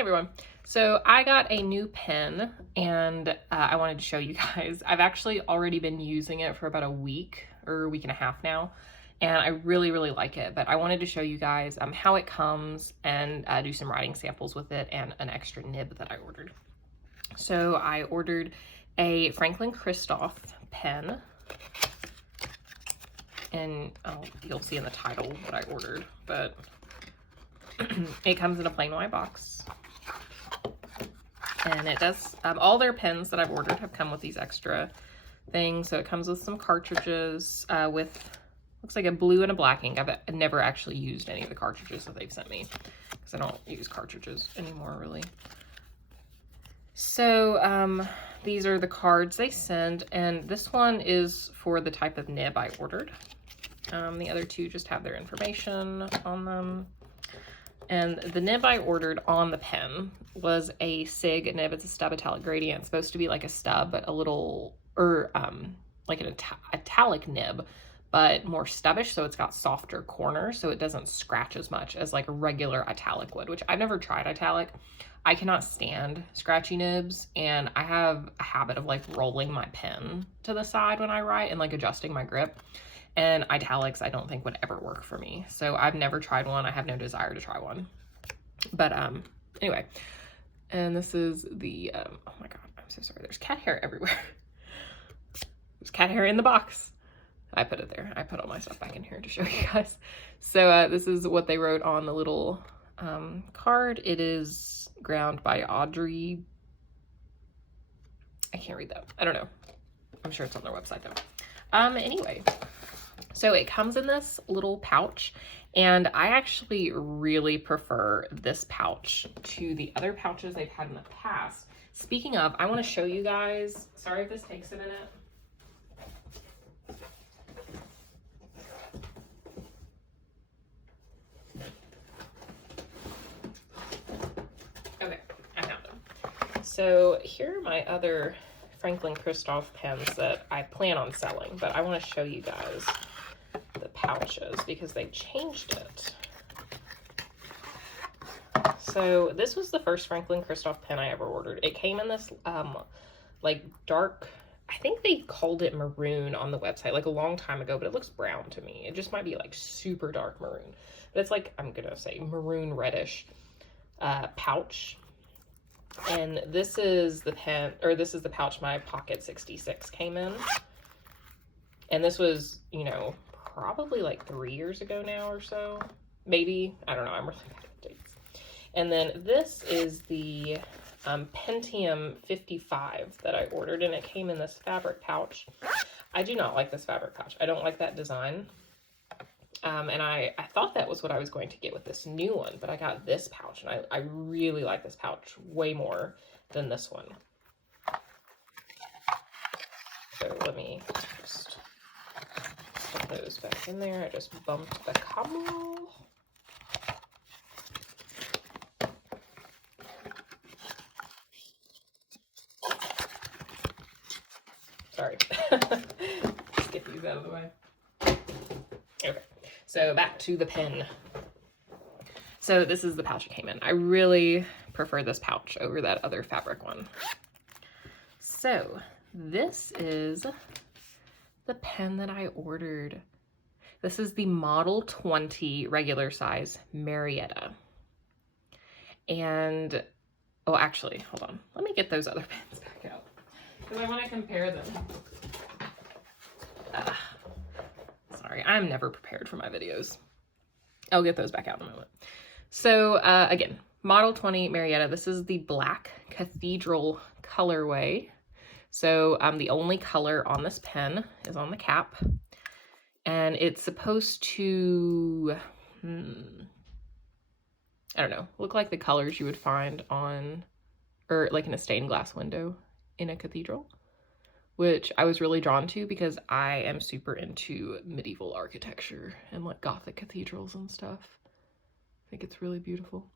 Hey everyone. So I got a new pen and I wanted to show you guys. I've actually already been using it for about a week or a week and a half now, and I really like it, but I wanted to show you guys how it comes and do some writing samples with it and an extra nib that I ordered. So I ordered a Franklin-Christoph pen, and you'll see in the title what I ordered, but it comes in a plain white box. And it does, all their pens that I've ordered have come with these extra things. So it comes with some cartridges with, looks like a blue and a black ink. I've never actually used any of the cartridges that they've sent me because I don't use cartridges anymore really. So these are the cards they send, and this one is for the type of nib I ordered. The other two just have their information on them. And the nib I ordered on the pen was a SIG nib. It's a stub italic gradient. It's supposed to be like a stub, but a little, or like an italic nib, but more stubbish. So it's got softer corners, so it doesn't scratch as much as like a regular italic would, which I've never tried italic. I cannot stand scratchy nibs, and I have a habit of like rolling my pen to the side when I write and like adjusting my grip. And italics I don't think would ever work for me. So I've never tried one. I have no desire to try one. But anyway, and this is the, oh my God, I'm so sorry. There's cat hair everywhere. There's cat hair in the box. I put it there. I put all my stuff back in here to show you guys. So this is what they wrote on the little card. It is ground by Audrey. I can't read that. I don't know. I'm sure it's on their website though. Anyway. So it comes in this little pouch, and I actually really prefer this pouch to the other pouches they've had in the past. Speaking of, I want to show you guys, sorry if this takes a minute. Okay, I found them. So here are my other Franklin-Christoph pens that I plan on selling, but I want to show you guys the pouches because they changed it. So this was the first Franklin-Christoph pen I ever ordered. It came in this like dark, I think they called it maroon on the website like a long time ago, but it looks brown to me. It just might be like super dark maroon, but it's like, I'm gonna say maroon reddish pouch. And this is the pen, or this is the pouch my Pocket 66 came in. And this was, you know, probably like 3 years ago now or so. Maybe, I don't know, I'm really bad at dates. And then this is the Pentium 55 that I ordered, and it came in this fabric pouch. I do not like this fabric pouch. I don't like that design. And I thought that was what I was going to get with this new one, but I got this pouch, and I really like this pouch way more than this one. So let me just put those back in there. I just bumped the cable. Sorry. Just get these out of the way. Okay. So back to the pen. So this is the pouch it came in. I really prefer this pouch over that other fabric one. So this is the pen that I ordered. This is the Model 20 regular size Marietta. And, oh, actually, hold on. Let me get those other pens back out because I want to compare them. Sorry, I'm never prepared for my videos. I'll get those back out in a moment. So again, Model 20 Marietta. This is the black cathedral colorway. So the only color on this pen is on the cap. And it's supposed to, I don't know, look like the colors you would find on, or like in a stained glass window in a cathedral, which I was really drawn to because I am super into medieval architecture and like Gothic cathedrals and stuff. I think it's really beautiful.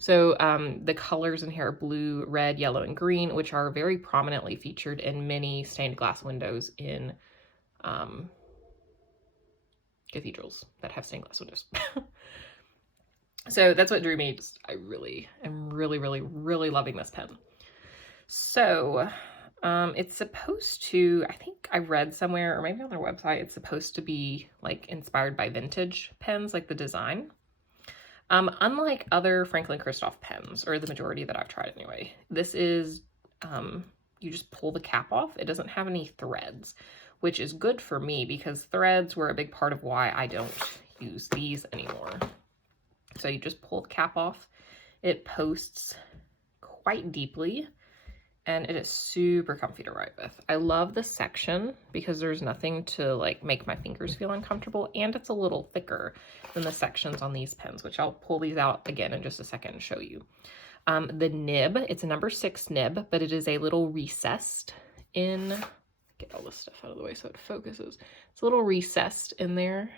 So the colors in here are blue, red, yellow, and green, which are very prominently featured in many stained glass windows in cathedrals that have stained glass windows. So that's what drew me. I really am really loving this pen. So it's supposed to, I think I read somewhere, or maybe on their website, it's supposed to be like inspired by vintage pens, like the design. Unlike other Franklin-Christoph pens, or the majority that I've tried anyway, this is, you just pull the cap off. It doesn't have any threads, which is good for me because threads were a big part of why I don't use these anymore. So you just pull the cap off. It posts quite deeply, and it is super comfy to write with. I love the section because there's nothing to like make my fingers feel uncomfortable, and it's a little thicker than the sections on these pens, which I'll pull these out again in just a second and show you. The nib, it's a number 6 nib, but it is a little recessed in, get all this stuff out of the way so it focuses. It's a little recessed in there.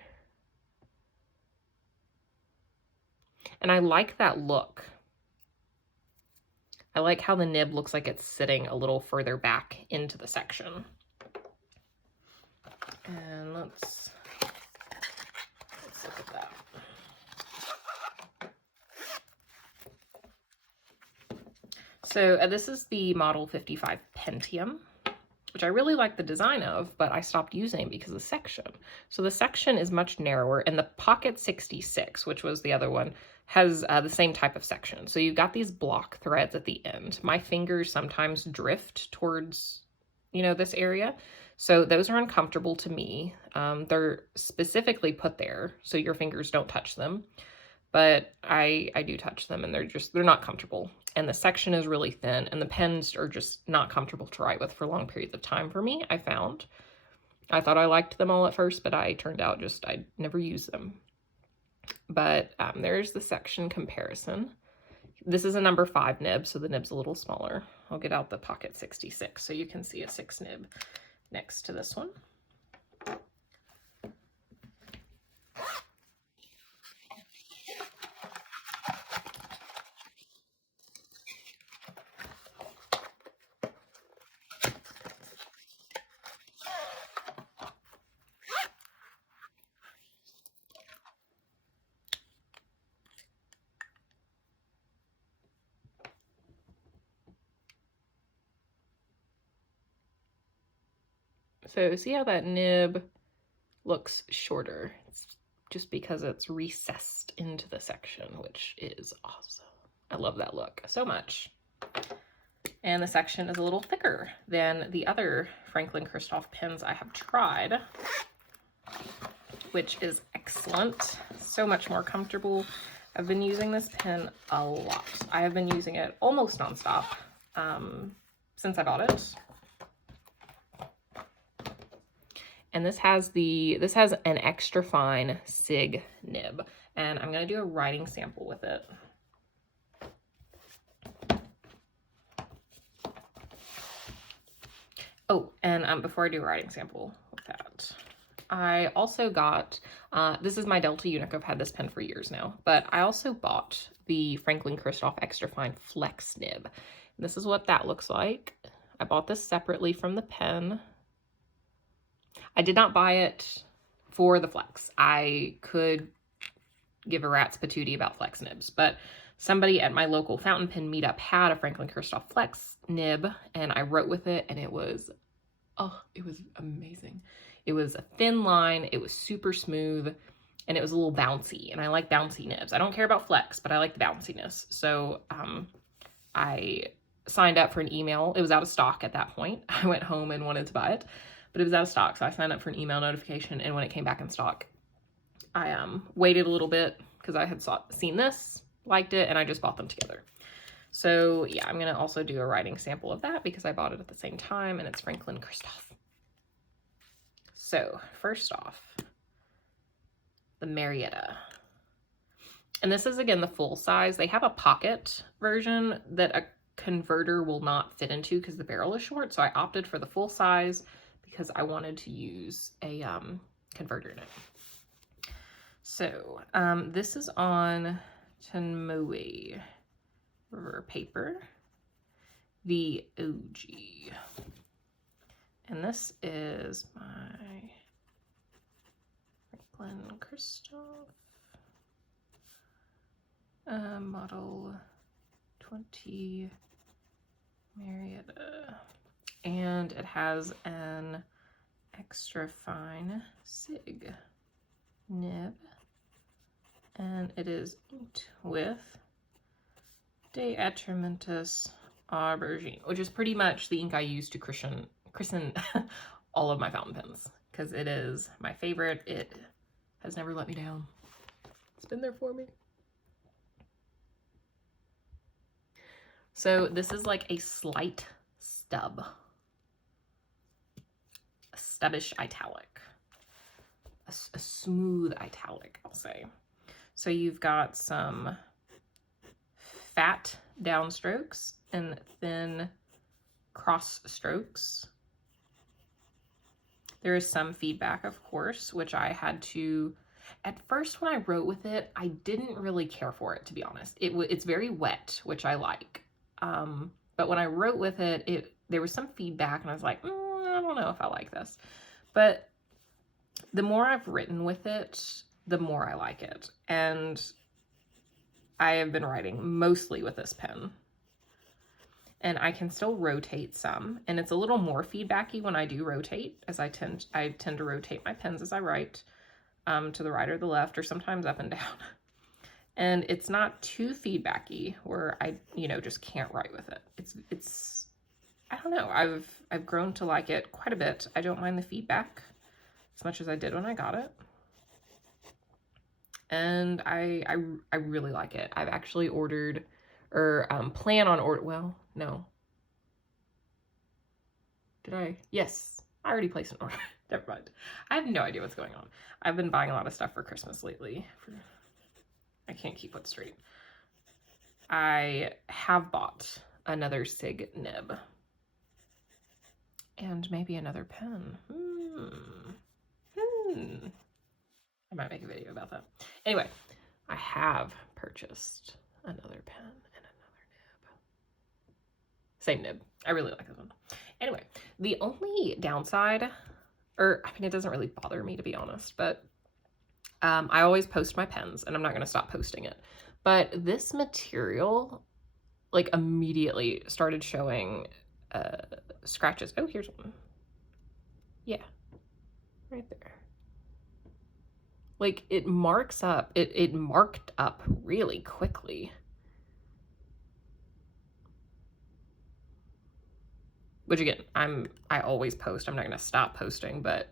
And I like that look. I like how the nib looks like it's sitting a little further back into the section. And let's look at that. So this is the Model 55 Pentium, which I really like the design of, but I stopped using because of the section. So the section is much narrower, and the Pocket 66, which was the other one, has the same type of section. So you've got these block threads at the end. My fingers sometimes drift towards, you know, this area. So those are uncomfortable to me. They're specifically put there so your fingers don't touch them. But I do touch them, and they're not comfortable. And the section is really thin, and the pens are just not comfortable to write with for long periods of time for me, I found. I thought I liked them all at first, but I turned out I never used them. But there's the section comparison. This is a number 5 nib, so the nib's a little smaller. I'll get out the Pocket 66 so you can see a 6 nib next to this one. So see how that nib looks shorter? It's just because it's recessed into the section, which is awesome. I love that look so much. And the section is a little thicker than the other Franklin-Christoph pens I have tried, which is excellent. So much more comfortable. I've been using this pen a lot. I have been using it almost nonstop since I bought it. And this has an extra fine SIG nib, and I'm gonna do a writing sample with it. Oh, and before I do a writing sample with that, I also got, this is my Delta Unique. I've had this pen for years now, but I also bought the Franklin-Christoph Extra Fine Flex nib. And this is what that looks like. I bought this separately from the pen. I did not buy it for the flex. I could give a rat's patootie about flex nibs, but somebody at my local fountain pen meetup had a Franklin-Christoph Flex nib, and I wrote with it, and it was amazing. It was a thin line, it was super smooth, and it was a little bouncy, and I like bouncy nibs. I don't care about flex, but I like the bounciness. So I signed up for an email. It was out of stock at that point. I went home and wanted to buy it, but it was out of stock, so I signed up for an email notification, and when it came back in stock, I waited a little bit because I had seen this, liked it, and I just bought them together. So yeah, I'm gonna also do a writing sample of that because I bought it at the same time, and it's Franklin-Christoph. So first off, the Marietta. And this is, again, the full size. They have a pocket version that a converter will not fit into because the barrel is short, so I opted for the full size because I wanted to use a converter in it. So this is on Tenmoe River paper, the OG. And this is my Franklin-Christoph Model 20 Marietta. And it has an extra fine SIG nib. And it is inked with De Atramentus Aubergine, which is pretty much the ink I use to christen all of my fountain pens, because it is my favorite. It has never let me down. It's been there for me. So this is like a slight stub. A stubbish italic. A smooth italic, I'll say. So you've got some fat downstrokes and thin cross strokes. There is some feedback, of course, which I had to, at first when I wrote with it, I didn't really care for it, to be honest. It's very wet, which I like. But when I wrote with it, there was some feedback and I was like, I don't know if I like this. But the more I've written with it, the more I like it. And I have been writing mostly with this pen. And I can still rotate some. And it's a little more feedbacky when I do rotate, as I tend to rotate my pens as I write, to the right or the left, or sometimes up and down. And it's not too feedbacky where I, just can't write with it. It's I don't know. I've grown to like it quite a bit. I don't mind the feedback as much as I did when I got it. And I really like it. I've actually ordered, or plan on order. Well, no. Did I? Yes, I already placed an order. Never mind. I have no idea what's going on. I've been buying a lot of stuff for Christmas lately. I can't keep what's straight. I have bought another SIG nib. And maybe another pen. I might make a video about that. Anyway, I have purchased another pen and another nib. Same nib. I really like this one. Anyway, the only downside, it doesn't really bother me, to be honest, but I always post my pens, and I'm not going to stop posting it. But this material, like, immediately started showing scratches. Oh, here's one. Yeah, right there. Like, it marks up, it marked up really quickly. Which again, I always post. I'm not going to stop posting, but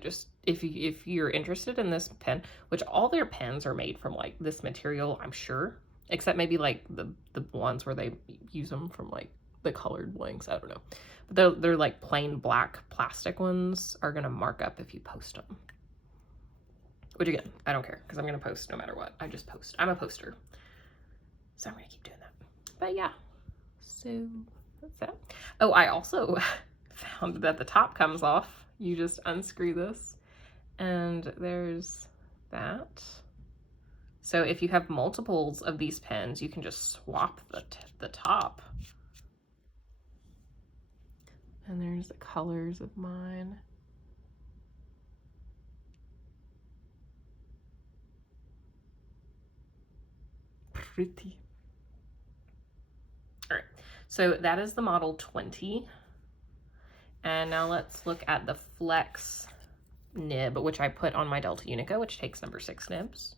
just if you're interested in this pen, which all their pens are made from like this material, I'm sure, except maybe like the ones where they use them from like the colored blanks. I don't know, but they're like plain black plastic ones are going to mark up if you post them. Which again, I don't care, because I'm going to post no matter what. I just post. I'm a poster. So I'm going to keep doing that. But yeah, so that's that. Oh, I also found that the top comes off. You just unscrew this, and there's that. So if you have multiples of these pens, you can just swap the top. And there's the colors of mine. Pretty. All right, so that is the Model 20. And now let's look at the Flex nib, which I put on my Delta Unica, which takes number 6 nibs.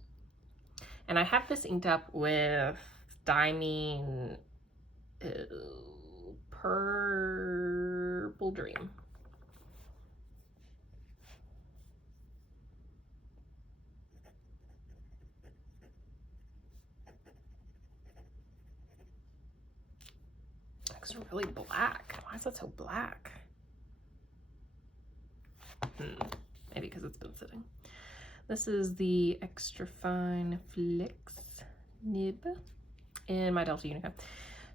And I have this inked up with Diamine Purple Dream. It's really black. Why is that so black? Maybe because it's been sitting. This is the Extra Fine Flex nib in my Delta Unica.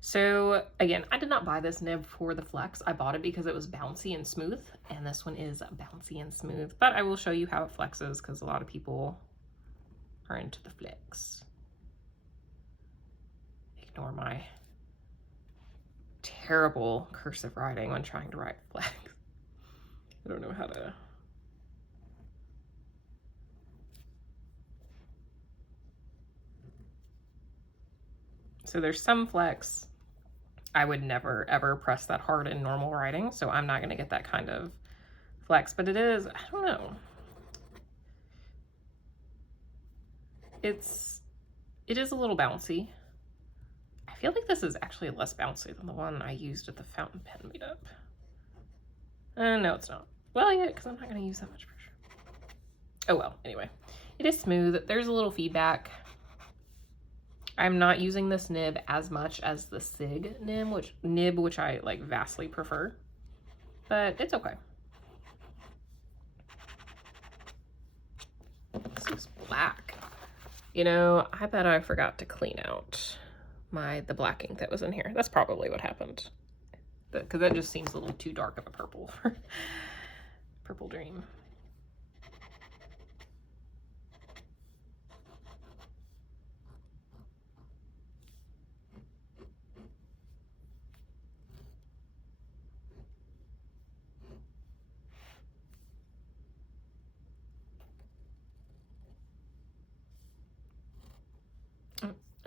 So again, I did not buy this nib for the flex. I bought it because it was bouncy and smooth, and this one is bouncy and smooth. But I will show you how it flexes, because a lot of people are into the flex. Ignore my terrible cursive writing when trying to write flex. I don't know how to. So there's some flex. I would never ever press that hard in normal writing, so I'm not gonna get that kind of flex, but it is, I don't know. It is a little bouncy. I feel like this is actually less bouncy than the one I used at the fountain pen meetup. No, it's not. Well, yeah, because I'm not going to use that much pressure. Oh well, anyway. It is smooth. There's a little feedback. I'm not using this nib as much as the SIG nib, which I like vastly prefer. But it's okay. This looks black. You know, I bet I forgot to clean out the black ink that was in here. That's probably what happened. Because that just seems a little too dark of a purple for Purple Dream.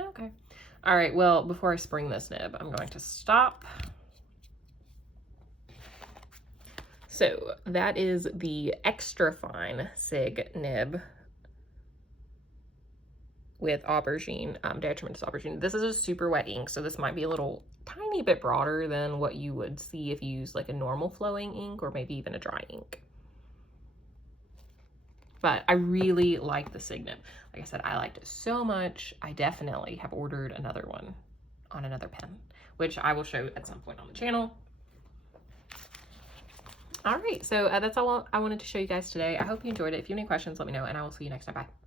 Okay. All right, well, before I spring this nib, I'm going to stop. So that is the extra fine SIG nib with aubergine, detrimentus aubergine. This is a super wet ink, so this might be a little tiny bit broader than what you would see if you use like a normal flowing ink or maybe even a dry ink. But I really like the SIG nib. Like I said, I liked it so much. I definitely have ordered another one on another pen, which I will show at some point on the channel. All right, so that's all I wanted to show you guys today. I hope you enjoyed it. If you have any questions, let me know, and I will see you next time. Bye.